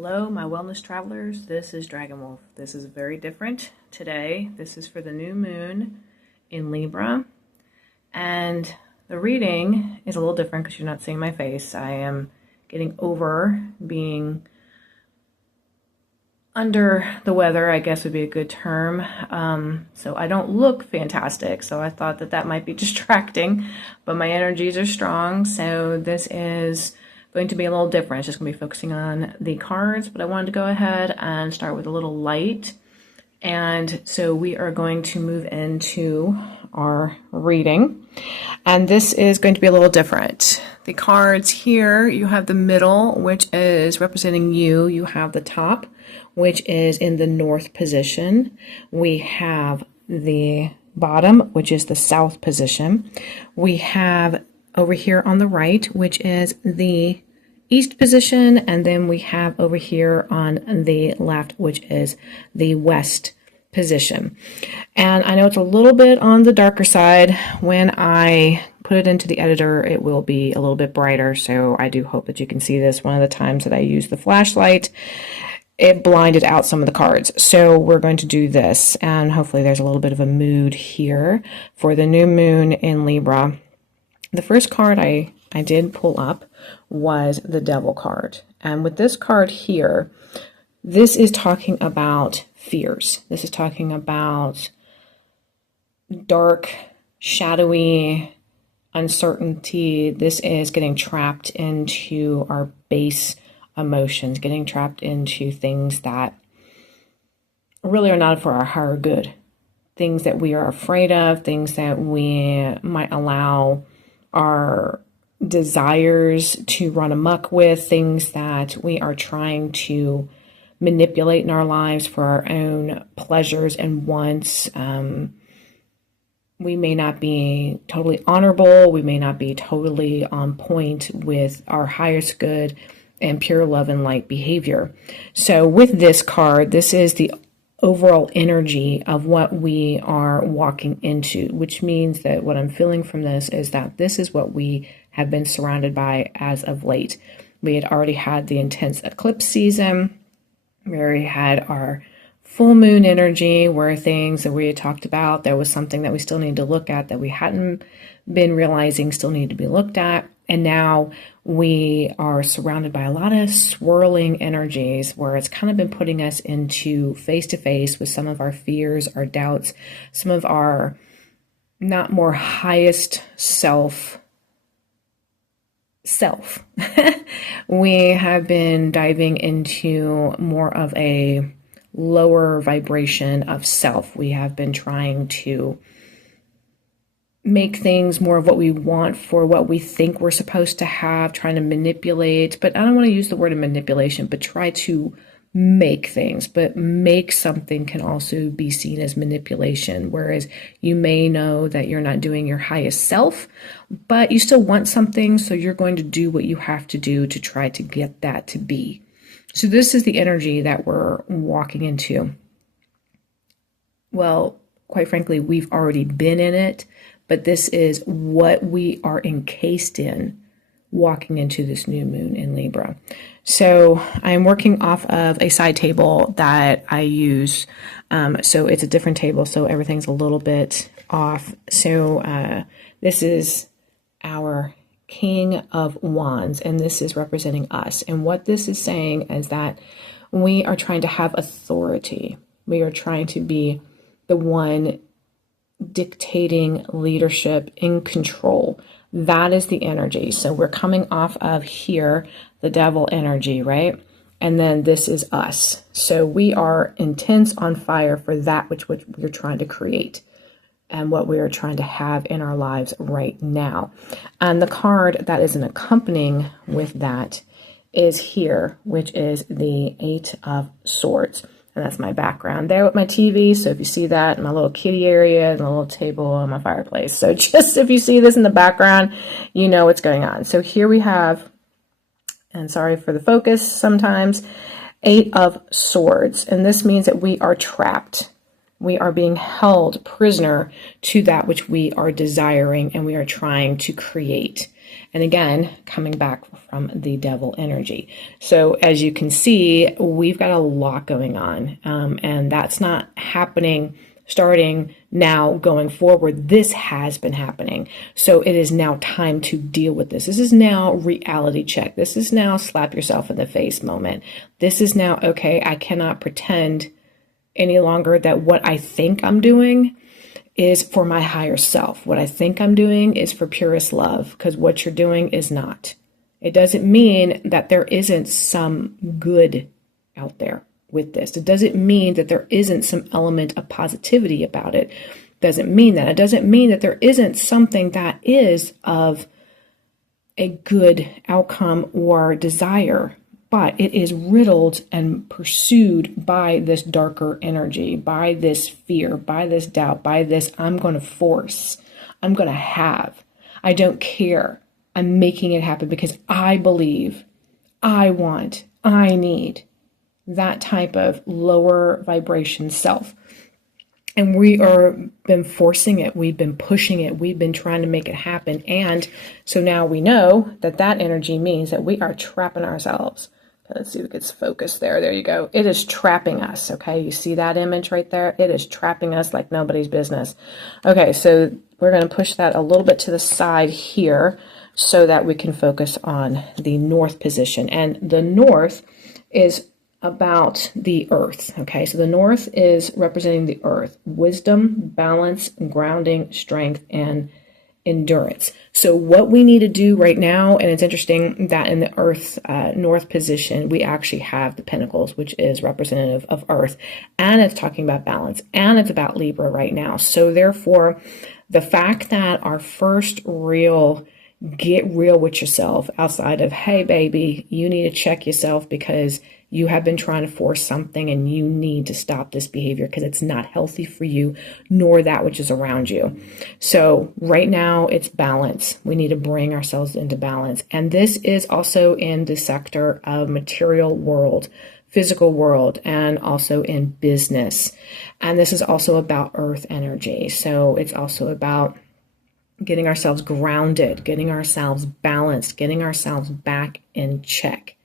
Hello, my wellness travelers. This is Dragonwolf. This is very different today. This is for the new moon in Libra. And the reading is a little different because you're not seeing my face. I am getting over being under the weather, I guess would be a good term. So I don't look fantastic. So I thought that might be distracting, but my energies are strong. So this is going to be a little different. It's just going to be focusing on the cards, but I wanted to go ahead and start with a little light. And so we are going to move into our reading. And this is going to be a little different. The cards here, you have the middle, which is representing you. You have the top, which is in the north position. We have the bottom, which is the south position. We have over here on the right, which is the east position, and then we have over here on the left, which is the west position. And I know it's a little bit on the darker side. When I put it into the editor, it will be a little bit brighter, so I do hope that you can see this. One of the times that I used the flashlight, it blinded out some of the cards. So we're going to do this, and hopefully there's a little bit of a mood here for the new moon in Libra. The first card I did pull up was the Devil card. And with this card here, this is talking about fears. This is talking about dark, shadowy uncertainty. This is getting trapped into our base emotions, getting trapped into things that really are not for our higher good. Things that we are afraid of, things that we might allow our desires to run amok with, things that we are trying to manipulate in our lives for our own pleasures and wants. We may not be totally honorable. We may not be totally on point with our highest good and pure love and light behavior. So with this card, this is the overall energy of what we are walking into, which means that what I'm feeling from this is that this is what we have been surrounded by as of late. We had already had the intense eclipse season. We already had our full moon energy where things that we had talked about, there was something that we still need to look at that we hadn't been realizing still need to be looked at. And now we are surrounded by a lot of swirling energies where it's kind of been putting us into face to face with some of our fears, our doubts, some of our not more highest self. We have been diving into more of a lower vibration of self. We have been trying to make things more of what we want for what we think we're supposed to have, trying to manipulate, but I don't want to use the word of manipulation, but try to make things. But make something can also be seen as manipulation, whereas you may know that you're not doing your highest self, but you still want something, so you're going to do what you have to do to try to get that to be. So this is the energy that we're walking into. Well, quite frankly, we've already been in it, but this is what we are encased in walking into this new moon in Libra. So I'm working off of a side table that I use. So it's a different table, so everything's a little bit off. So this is our King of Wands, and this is representing us. And what this is saying is that we are trying to have authority. We are trying to be the one dictating leadership, in control. That is the energy. So we're coming off of here, the Devil energy, right? And then this is us. So we are intense on fire for that which we're trying to create and what we are trying to have in our lives right now. And the card that is an accompanying with that is here, which is the Eight of Swords. And that's my background there with my TV. So if you see that, my little kitty area and the little table and my fireplace. So just if you see this in the background, you know what's going on. So here we have, and sorry for the focus sometimes, Eight of Swords. And this means that we are trapped. We are being held prisoner to that which we are desiring and we are trying to create. And again, coming back from the devil energy. So as you can see, we've got a lot going on, and that's not happening starting now going forward. This has been happening. So it is now time to deal with this. This is now reality check. This is now slap yourself in the face moment. This is now, okay, I cannot pretend any longer that what I think I'm doing is for my higher self. What I think I'm doing is for purest love, because what you're doing is not. It doesn't mean that there isn't some good out there with this. It doesn't mean that there isn't some element of positivity about it. It doesn't mean that. It doesn't mean that there isn't something that is of a good outcome or desire, but it is riddled and pursued by this darker energy, by this fear, by this doubt, by this I'm going to force, I'm going to have, I don't care, I'm making it happen because I believe, I want, I need. That type of lower vibration self. And we are been forcing it. We've been pushing it. We've been trying to make it happen. And so now we know that that energy means that we are trapping ourselves. Let's see if it gets focused there. There you go. It is trapping us. Okay. You see that image right there? It is trapping us like nobody's business. Okay. So we're going to push that a little bit to the side here so that we can focus on the north position. And the north is about the earth. Okay, so the north is representing the earth, wisdom, balance, grounding, strength, and endurance. So what we need to do right now, and it's interesting that in the earth north position, we actually have the pentacles, which is representative of earth, and it's talking about balance, and it's about Libra right now. So therefore, the fact that our first real get real with yourself outside of, hey, baby, you need to check yourself because you have been trying to force something and you need to stop this behavior because it's not healthy for you nor that which is around you. So right now it's balance. We need to bring ourselves into balance. And this is also in the sector of material world, physical world, and also in business. And this is also about earth energy. So it's also about getting ourselves grounded, getting ourselves balanced, getting ourselves back in check,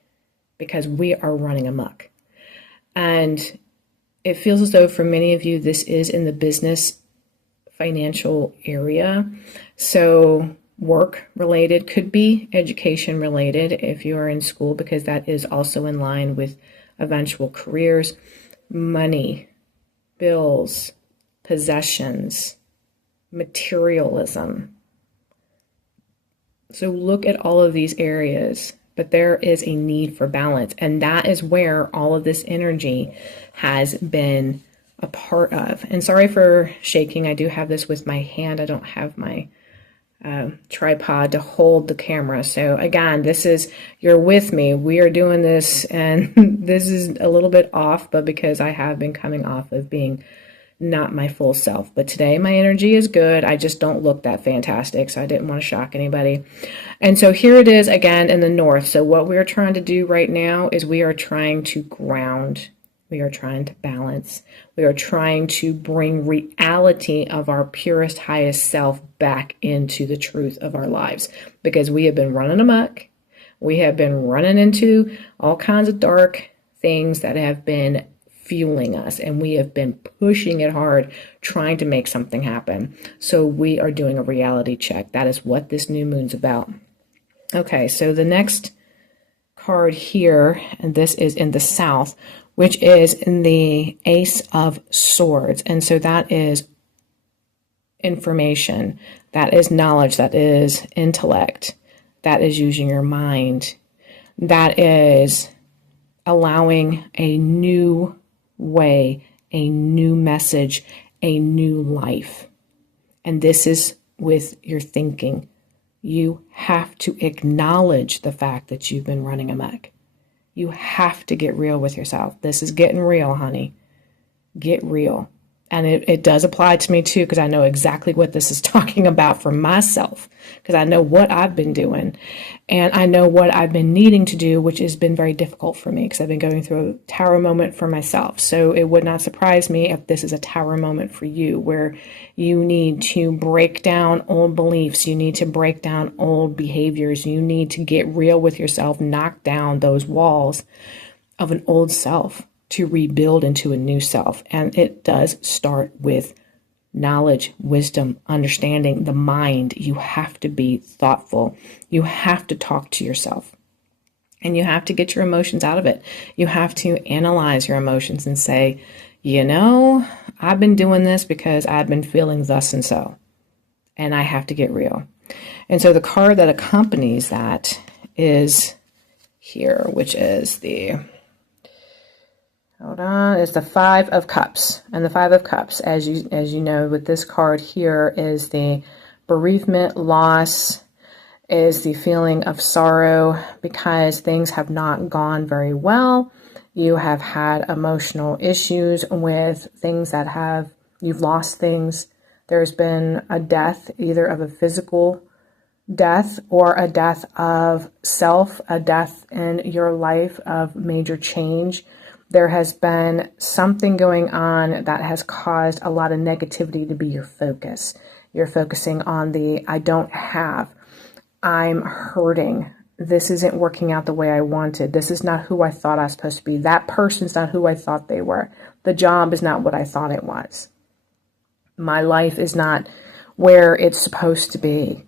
because we are running amok. And it feels as though for many of you, this is in the business financial area. So work related, could be education related if you are in school, because that is also in line with eventual careers, money, bills, possessions, materialism. So look at all of these areas, but there is a need for balance. And that is where all of this energy has been a part of. And sorry for shaking. I do have this with my hand. I don't have my tripod to hold the camera. So again, this is, you're with me. We are doing this, and this is a little bit off, but because I have been coming off of being not my full self. But today my energy is good. I just don't look that fantastic, so I didn't want to shock anybody. And so here it is again in the north. So what we're trying to do right now is we are trying to ground. We are trying to balance. We are trying to bring reality of our purest, highest self back into the truth of our lives, because we have been running amok. We have been running into all kinds of dark things that have been fueling us, and we have been pushing it hard, trying to make something happen. So we are doing a reality check. That is what this new moon's about. Okay, so the next card here, and this is in the south, which is in the Ace of Swords. And so that is information, that is knowledge, that is intellect, that is using your mind, that is allowing a new way, a new message, a new life. And this is with your thinking. You have to acknowledge the fact that you've been running amok. You have to get real with yourself. This is getting real, honey. Get real. And it does apply to me too, because I know exactly what this is talking about for myself, because I know what I've been doing and I know what I've been needing to do, which has been very difficult for me because I've been going through a tower moment for myself. So it would not surprise me if this is a tower moment for you, where you need to break down old beliefs. You need to break down old behaviors. You need to get real with yourself, knock down those walls of an old self to rebuild into a new self. And it does start with knowledge, wisdom, understanding the mind. You have to be thoughtful. You have to talk to yourself. And you have to get your emotions out of it. You have to analyze your emotions and say, you know, I've been doing this because I've been feeling thus and so. And I have to get real. And so the card that accompanies that is here, which is the... Hold on, it's the Five of Cups. And the Five of Cups, as you know, with this card here, is the bereavement, loss, is the feeling of sorrow because things have not gone very well. You have had emotional issues with things that you've lost things. There's been a death, either of a physical death or a death of self, a death in your life of major change. There has been something going on that has caused a lot of negativity to be your focus. You're focusing on the I don't have, I'm hurting, this isn't working out the way I wanted, this is not who I thought I was supposed to be, that person's not who I thought they were, the job is not what I thought it was, my life is not where it's supposed to be,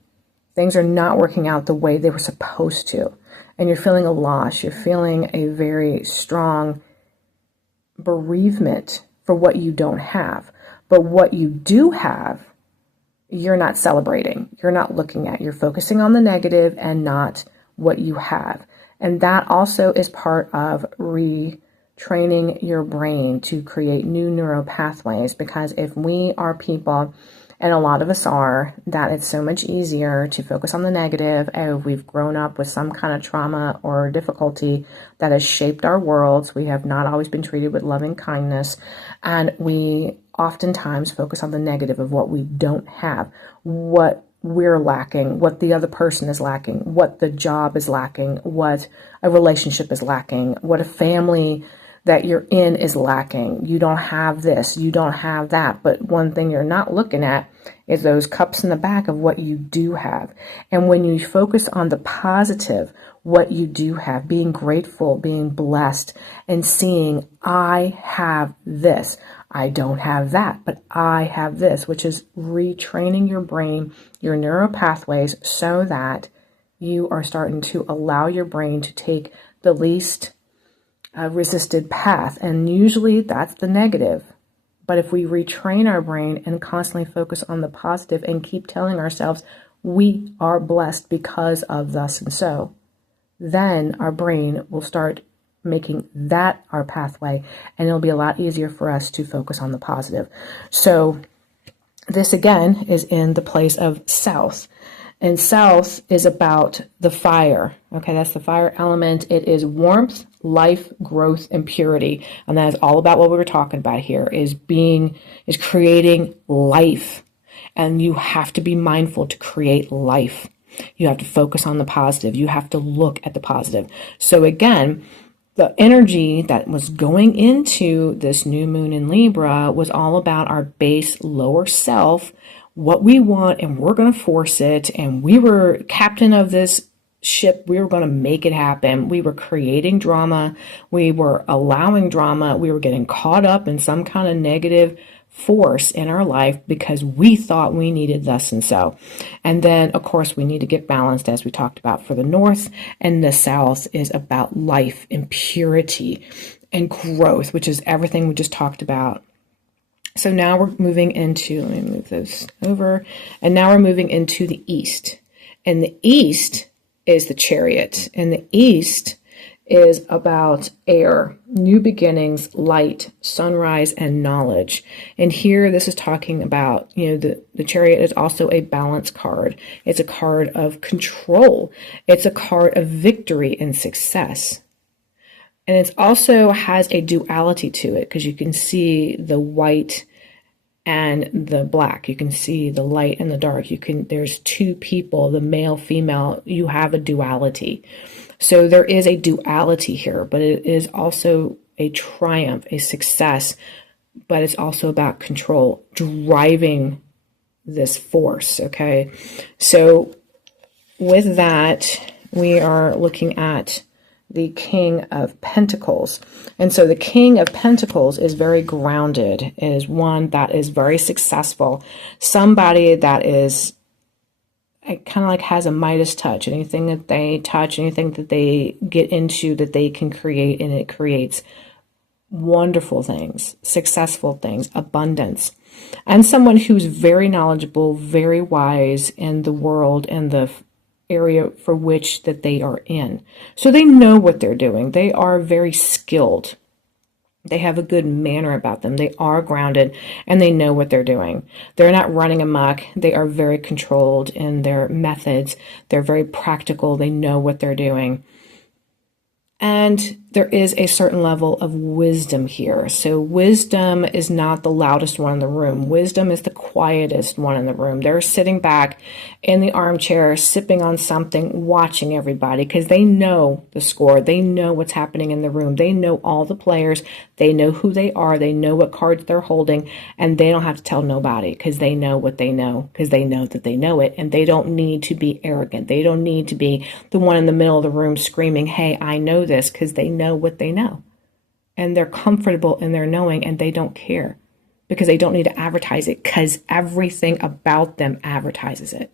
things are not working out the way they were supposed to, and you're feeling a loss, you're feeling a very strong bereavement for what you don't have. But what you do have, you're not celebrating, you're not looking at, you're focusing on the negative and not what you have. And that also is part of retraining your brain to create new neural pathways, because if we are people, and a lot of us are, that it's so much easier to focus on the negative. Oh, we've grown up with some kind of trauma or difficulty that has shaped our worlds. We have not always been treated with loving kindness. And we oftentimes focus on the negative of what we don't have, what we're lacking, what the other person is lacking, what the job is lacking, what a relationship is lacking, what a family that you're in is lacking. You don't have this, you don't have that. But one thing you're not looking at is those cups in the back of what you do have. And when you focus on the positive, what you do have, being grateful, being blessed, and seeing, I have this. I don't have that, but I have this, which is retraining your brain, your neural pathways, so that you are starting to allow your brain to take the least resisted path. And usually that's the negative. But if we retrain our brain and constantly focus on the positive and keep telling ourselves we are blessed because of thus and so, then our brain will start making that our pathway, and it'll be a lot easier for us to focus on the positive. So this again is in the place of South. And South is about the fire. Okay, that's the fire element. It is warmth, life, growth, and purity. And that is all about what we were talking about here, is creating life. And you have to be mindful to create life. You have to focus on the positive. You have to look at the positive. So again, the energy that was going into this new moon in Libra was all about our base lower self, what we want, and we're going to force it. And we were captain of this ship. We were going to make it happen. We were creating drama. We were allowing drama. We were getting caught up in some kind of negative force in our life because we thought we needed thus and so. And then, of course, we need to get balanced, as we talked about for the North. And the South is about life and purity and growth, which is everything we just talked about. So now we're moving into, let me move this over, and now we're moving into the East. And the East is the Chariot, and the East is about air, new beginnings, light, sunrise, and knowledge. And here this is talking about, the Chariot is also a balance card. It's a card of control. It's a card of victory and success. And it also has a duality to it, because you can see the white and the black. You can see the light and the dark. There's two people, the male, female, you have a duality. So there is a duality here, but it is also a triumph, a success, but it's also about control, driving this force, okay? So with that, we are looking at the King of Pentacles. And so the King of Pentacles is very grounded, is one that is very successful, somebody that is kind of like has a Midas touch. Anything that they touch, anything that they get into, that they can create, and it creates wonderful things, successful things, abundance. And someone who's very knowledgeable, very wise in the world and the area for which that they are in. So they know what they're doing. They are very skilled. They have a good manner about them. They are grounded and they know what they're doing. They're not running amok. They are very controlled in their methods. They're very practical. They know what they're doing. And there is a certain level of wisdom here. So wisdom is not the loudest one in the room. Wisdom is the quietest one in the room. They're sitting back in the armchair, sipping on something, watching everybody because they know the score. They know what's happening in the room. They know all the players. They know who they are. They know what cards they're holding, and they don't have to tell nobody because they know what they know, because they know that they know it, and they don't need to be arrogant. They don't need to be the one in the middle of the room screaming, hey, I know this, because they know what they know. And they're comfortable in their knowing, and they don't care because they don't need to advertise it because everything about them advertises it.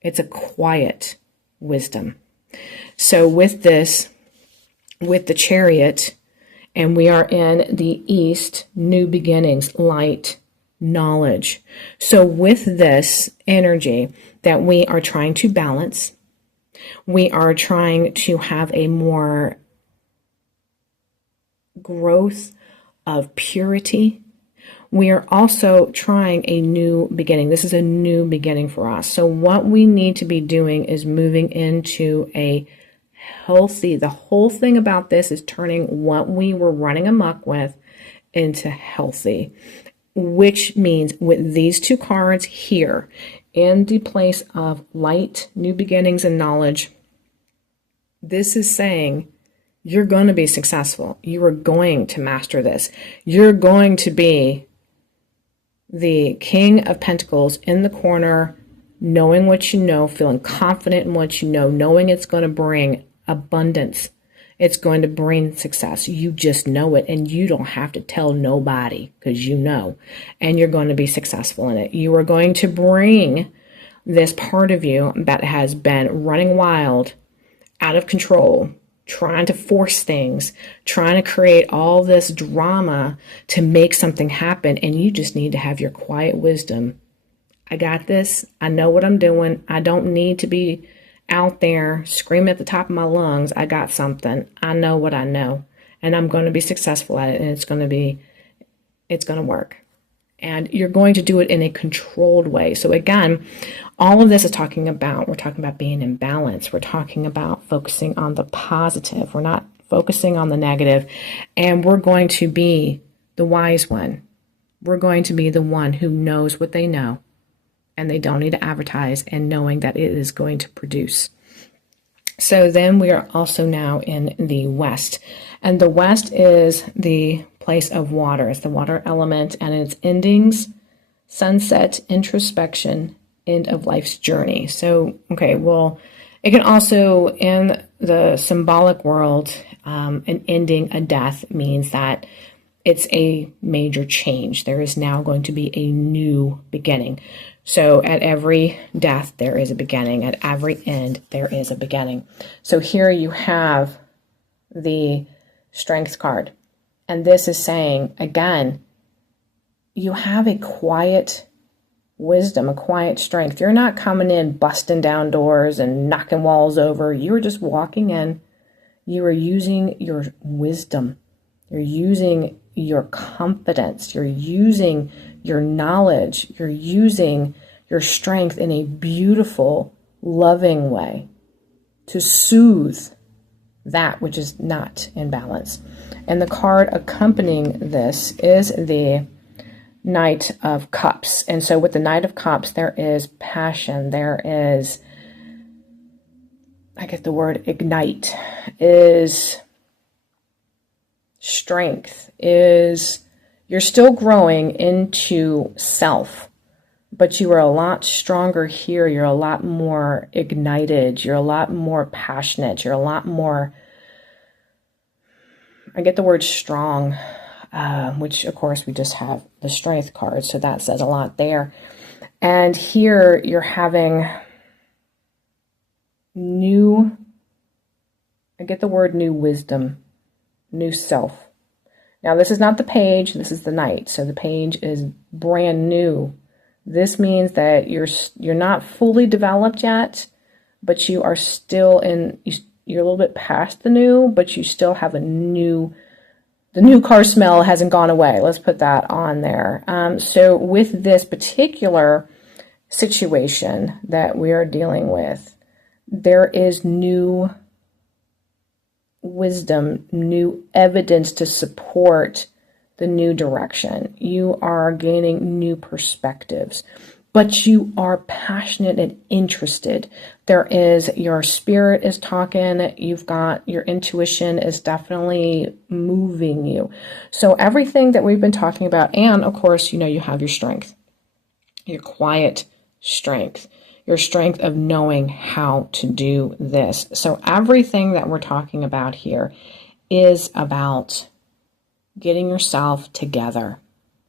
It's a quiet wisdom. So with this, with the Chariot, and we are in the East, new beginnings, light, knowledge. So with this energy that we are trying to balance, we are trying to have a more growth of purity. We are also trying a new beginning. This is a new beginning for us. So what we need to be doing is moving into a healthy, the whole thing about this is turning what we were running amok with into healthy, which means with these two cards here in the place of light, new beginnings, and knowledge, this is saying you're going to be successful. You are going to master this. You're going to be the King of Pentacles in the corner, knowing what you know, feeling confident in what you know, knowing it's going to bring abundance. It's going to bring success. You just know it, and you don't have to tell nobody because you know, and you're going to be successful in it. You are going to bring this part of you that has been running wild, out of control, trying to force things, trying to create all this drama to make something happen, and you just need to have your quiet wisdom. I got this. I know what I'm doing. I don't need to be out there screaming at the top of my lungs. I got something. I know what I know, and I'm going to be successful at it, and it's going to work. And you're going to do it in a controlled way. So again, all of this is we're talking about being in balance. We're talking about focusing on the positive. We're not focusing on the negative. And we're going to be the wise one. We're going to be the one who knows what they know, and they don't need to advertise, and knowing that it is going to produce. So then we are also now in the West. And the West is the place of water. It's the water element, and it's endings, sunset, introspection, end of life's journey. So, okay, well, it can also, in the symbolic world, an ending, a death means that it's a major change. There is now going to be a new beginning. So at every death, there is a beginning. At every end, there is a beginning. So here you have the Strength card. And this is saying, again, you have a quiet wisdom, a quiet strength. You're not coming in busting down doors and knocking walls over. You are just walking in. You are using your wisdom. You're using your confidence. You're using your knowledge. You're using your strength in a beautiful, loving way to soothe that which is not in balance. And the card accompanying this is the Knight of Cups. And so with the Knight of Cups, there is passion. There is, I get the word ignite, is strength, is you're still growing into self, but you are a lot stronger here. You're a lot more ignited. You're a lot more passionate. You're a lot more, I get the word strong, which of course we just have the strength card. So that says a lot there. And here you're having new, I get the word new wisdom, new self. Now this is not the page, this is the Knight. So the page is brand new. This means that you're not fully developed yet, but you are still you're a little bit past the new, but you still have the new car smell hasn't gone away. Let's put that on there. So with this particular situation that we are dealing with, there is new wisdom, new evidence to support the new direction. You are gaining new perspectives, but you are passionate and interested. Your spirit is talking. You've got your intuition is definitely moving you. So everything that we've been talking about, and of course, you have your strength, your quiet strength, your strength of knowing how to do this. So everything that we're talking about here is about getting yourself together,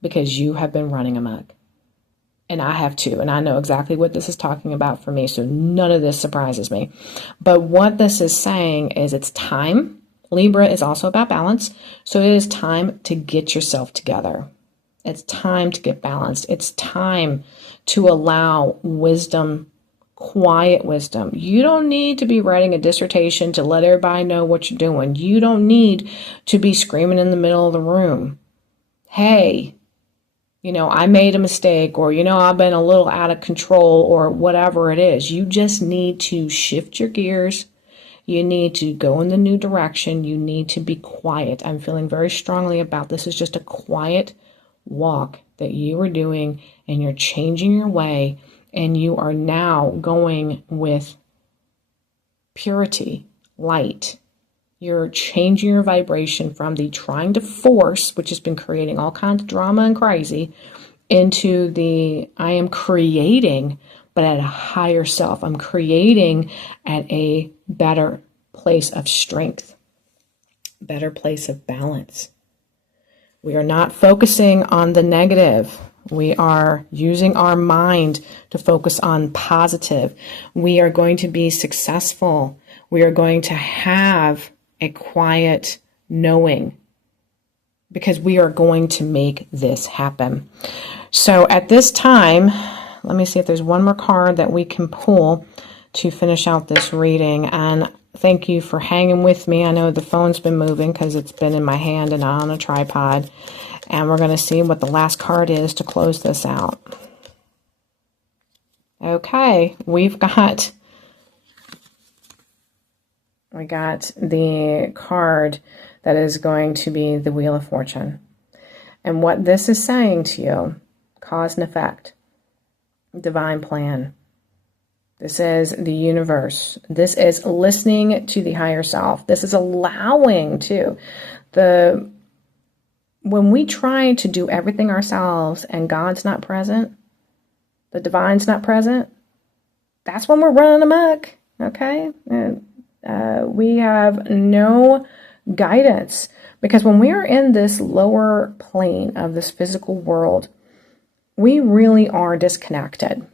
because you have been running amok. And I have too. And I know exactly what this is talking about for me. So none of this surprises me. But what this is saying is it's time. Libra is also about balance. So it is time to get yourself together. It's time to get balanced. It's time to allow wisdom, quiet wisdom. You don't need to be writing a dissertation to let everybody know what you're doing. You don't need to be screaming in the middle of the room, hey, I made a mistake, or, I've been a little out of control, or whatever it is. You just need to shift your gears. You need to go in the new direction. You need to be quiet. I'm feeling very strongly about this. Is just a quiet walk that you are doing, and you're changing your way, and you are now going with purity, light. You're changing your vibration from the trying to force, which has been creating all kinds of drama and crazy, into the I am creating, but at a higher self. I'm creating at a better place of strength, better place of balance. We are not focusing on the negative. We are using our mind to focus on positive. We are going to be successful. We are going to have a quiet knowing, because we are going to make this happen. So at this time, let me see if there's one more card that we can pull to finish out this reading. And thank you for hanging with me. I know the phone's been moving because it's been in my hand and on a tripod. And we're going to see what the last card is to close this out. Okay, we got the card that is going to be the Wheel of Fortune. And what this is saying to you, cause and effect, divine plan. This is the universe. This is listening to the higher self. This is allowing to when we try to do everything ourselves and God's not present, the divine's not present, that's when we're running amok, okay? And we have no guidance, because when we are in this lower plane of this physical world, we really are disconnected.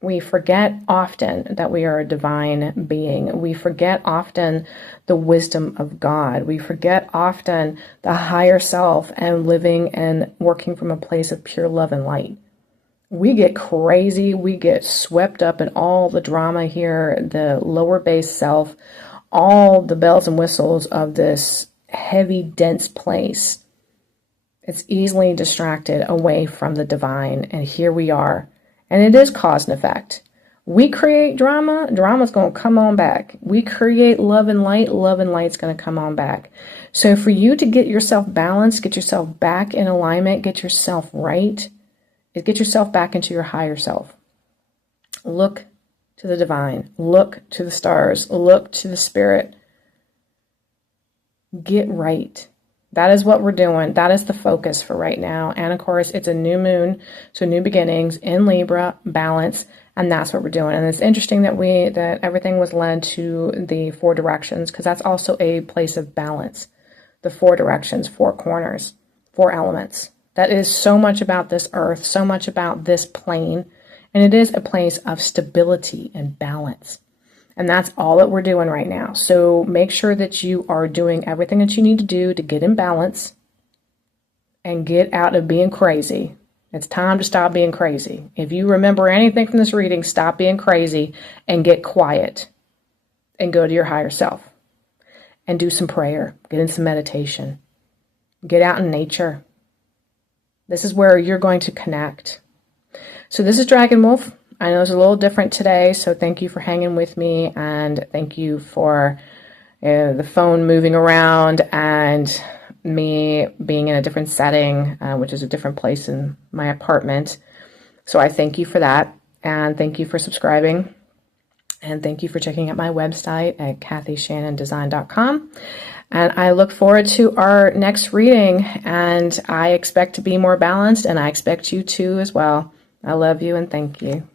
We forget often that we are a divine being. We forget often the wisdom of God. We forget often the higher self and living and working from a place of pure love and light. We get crazy. We get swept up in all the drama here, the lower base self, all the bells and whistles of this heavy, dense place. It's easily distracted away from the divine. And here we are. And it is cause and effect. We create drama, drama's going to come on back. We create love and light's going to come on back. So for you to get yourself balanced, get yourself back in alignment, get yourself right, is get yourself back into your higher self. Look to the divine, look to the stars, look to the spirit. Get right. That is what we're doing. That is the focus for right now. And of course, it's a new moon, so new beginnings in Libra, balance, and that's what we're doing. And it's interesting that everything was led to the 4 directions, because that's also a place of balance. The 4 directions, 4 corners, 4 elements. That is so much about this earth, so much about this plane, and it is a place of stability and balance. And that's all that we're doing right now. So make sure that you are doing everything that you need to do to get in balance and get out of being crazy. It's time to stop being crazy. If you remember anything from this reading, stop being crazy and get quiet and go to your higher self and do some prayer, get in some meditation, get out in nature. This is where you're going to connect. So this is Dragonwolf. I know it's a little different today, so thank you for hanging with me, and thank you for the phone moving around and me being in a different setting, which is a different place in my apartment. So I thank you for that, and thank you for subscribing, and thank you for checking out my website at KathyShannonDesign.com. And I look forward to our next reading, and I expect to be more balanced, and I expect you to as well. I love you and thank you.